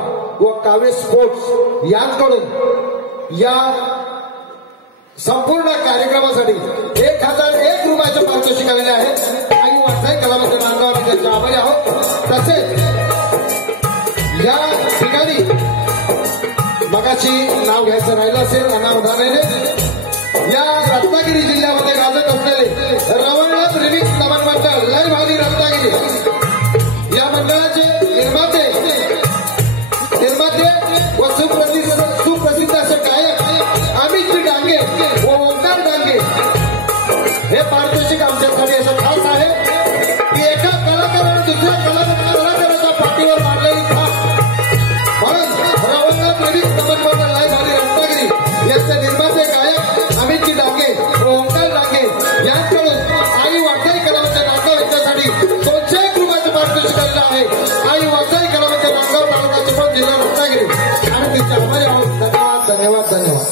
व काव्य स्पोर्ट्स यांच्याकडून या संपूर्ण कार्यक्रमासाठी 1001 रुपयाचं पारितोषिक आलेलं आहे. काही वाटतंय कलामध्ये नांदगाव आम्ही त्यांचे आभारी आहोत. तसेच या ठिकाणी मगाशी नाव घ्यायचं राहिलं असेल अनावधानाने, या रत्नागिरी जिल्ह्यामध्ये गाजत असलेले रवळनाथ रिमिक्स नमन मंडळ लय भारी रत्नागिरी या मंडळाचे निर्माते व सुप्रसिद्ध असे गायक अमितजी डांगे व ओंकार डांगे हे पारितोषिक आमच्यासाठी असं खास आहे की एका कलाकाराने आहे आई वाचाई कलावंत नांदगाव तालुका चिपळूण जिल्हा रत्नागिरी आणि तिच्या आभारी आहोत. धन्यवाद धन्यवाद धन्यवाद.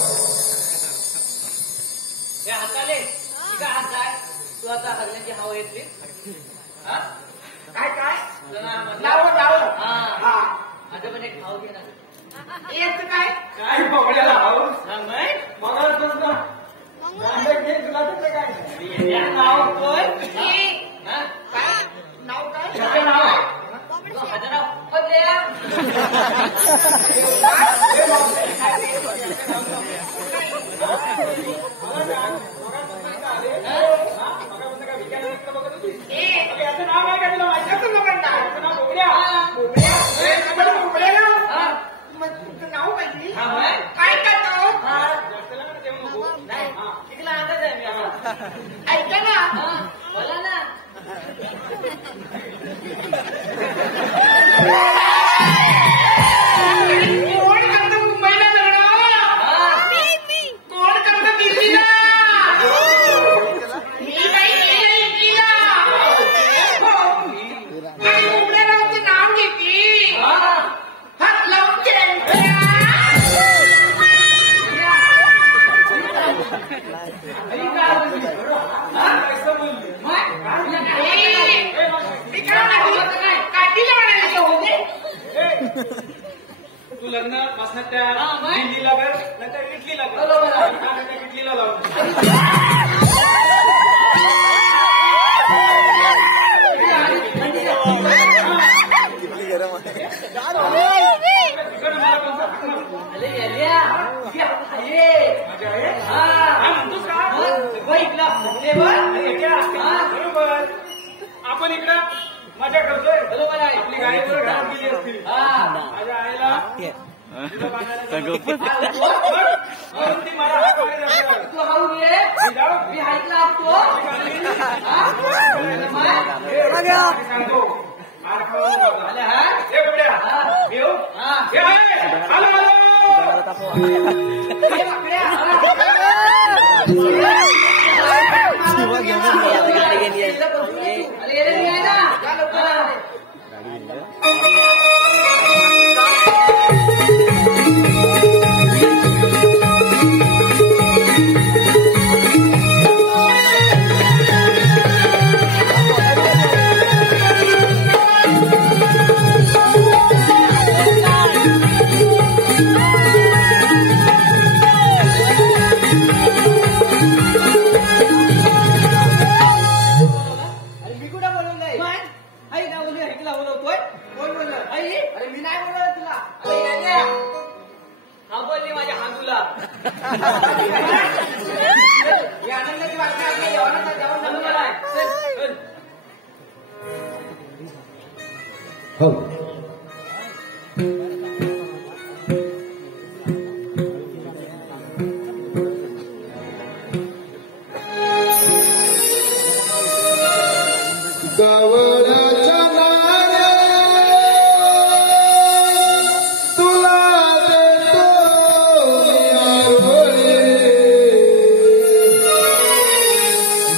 हे हाताले काय हात आहे तू आता हल्ल्याची हवा येते काय काय लावं लावं हा आता पण एक भाव घे ना येत काय काय बघण्याला आहोत हा मग बघायला तुला काय या नाव कोण हा काय नाव काय त्याचं नाव आहे माझं नाव पद्या याचं नाव काय का तुला माहिती याचं नाव काय? याचं नाव बोबड्या बोबड्या? ए, नंबर बोबड्या ना? हा मग तुमचं नाव माहिती हा मग काय करतो हा जास्त लग्न देऊ नको नाही तिकडे अंदाज आहे मी आम्हाला ऐका ना हा बोला ना कोण करतं मुंबईला लग्न कोण करतं दिल्लीला मी नाही दिल्लीला आणि बोबड्याचं नाव घेतली हात लावून मी काय काठीला म्हणायचं होते तू लग्न पासून त्या हा, मग? दिल्लीला कर नंतर इटलीला कर बरोबर आहे. नंतर इटलीला लावून अरे येल्या ये हा म्हणतोस का बघितला अरे क्या? बरोबर आपण इकडं मजा करतोय बरोबर आहे आपली गाडीवर घरात गेली असती हा माझ्या आईला तिला बांधायला म्हणून ती मला हाक मारत असते. तू हाऊ ये मी जाऊ? मी ऐकला असतो मी सांगतो मार खाऊ नको आता. हा ए बुड्या, येऊ? हा ए, आलो, आलो. हा बोलली माझ्या हांदूला या आनंदाची बातमी आपल्या जेवणाचा जेवण झालं मला चल हो गवळच्या नारे तुला देतो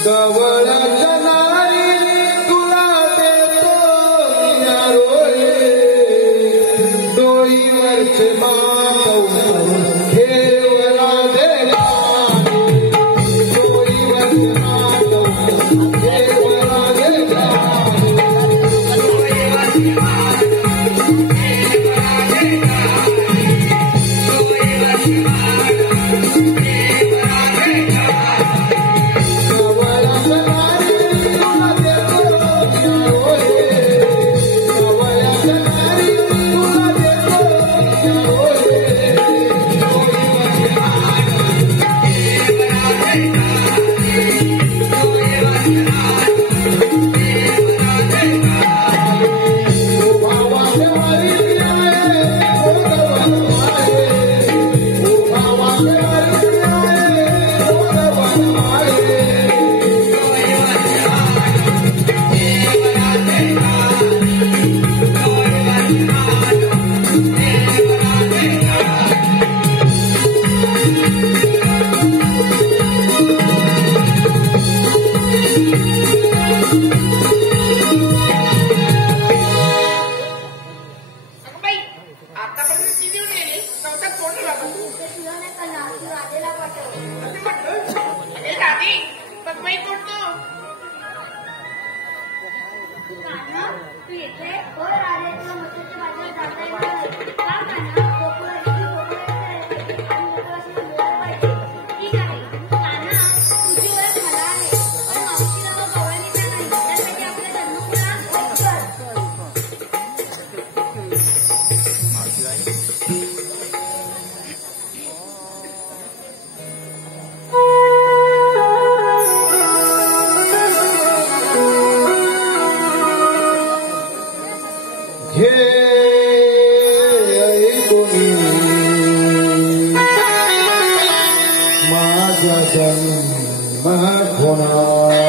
गवळच्या नारी तुला देतो डोईवरचे मातव ठेवला देला डोईवरचे मातव ठेवला देला होय राजे तुला मत्स्याच्या बाजारात जाता येणार नाही का काना गोकुळाची गोकुळाची आणि गोकुळाची मिळायला पाहिजे ठीक आहे काना तुझी ओळख मला आहे पण मावशीला व गवळणीला नाही त्यासाठी आपल्या जन्मकुळात हे ऐकून माझा जन्म होणार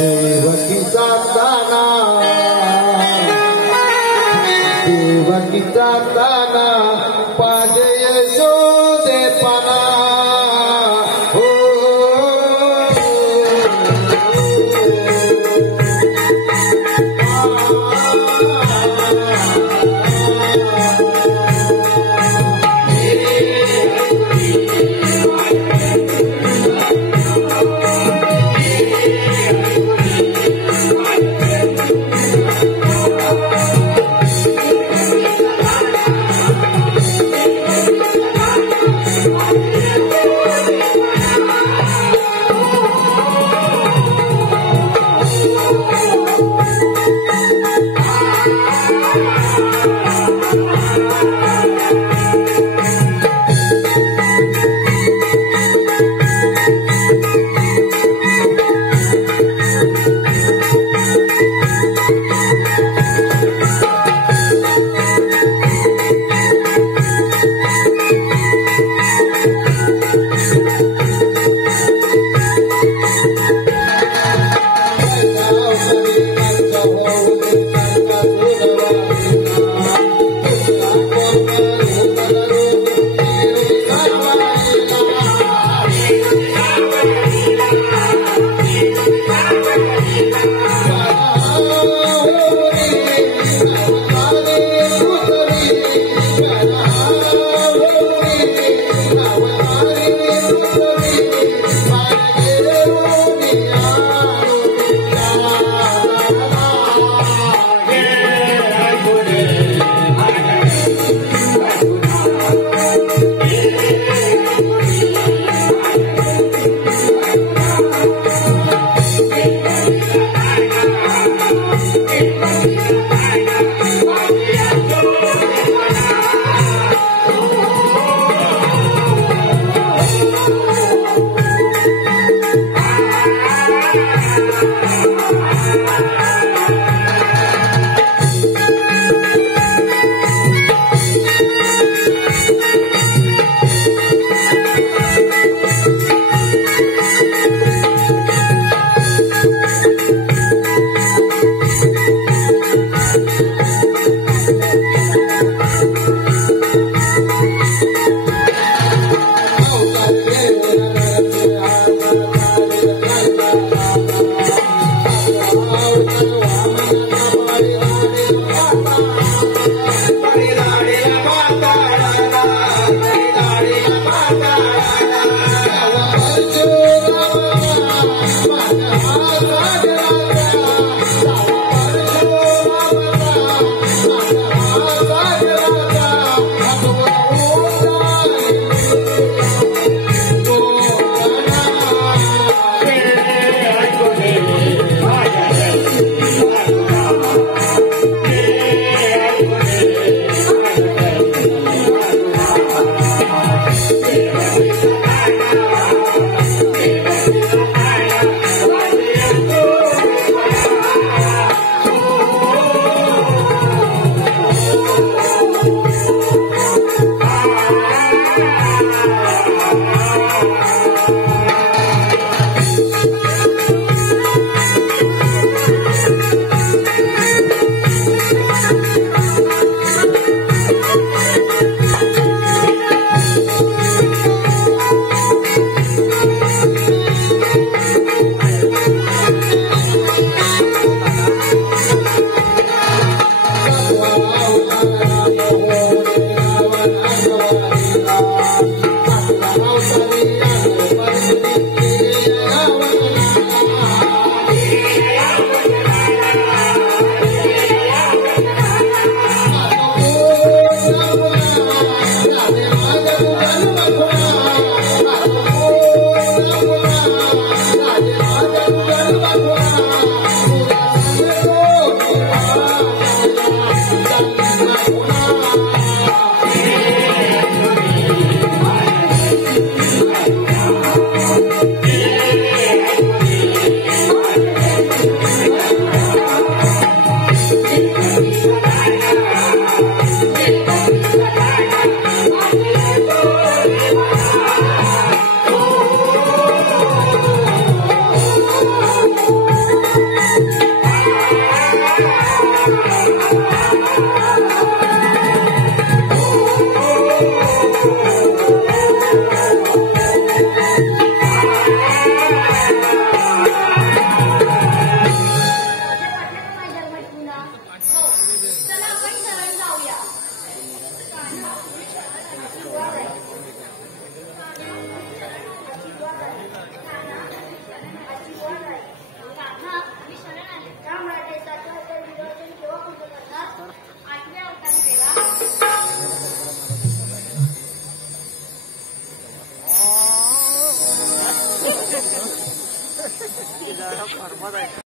देवकीचा दाना देवकीचा दाना पाजे यशोदे पाना हो चला आपण शरण जाऊया. कान्हा, मी शरण आले. त्यामुळे देशाच्या विरोधी केव्हा पूर्ण करणार? 8व्या अवतारी देवा. फॉर्मात आहे.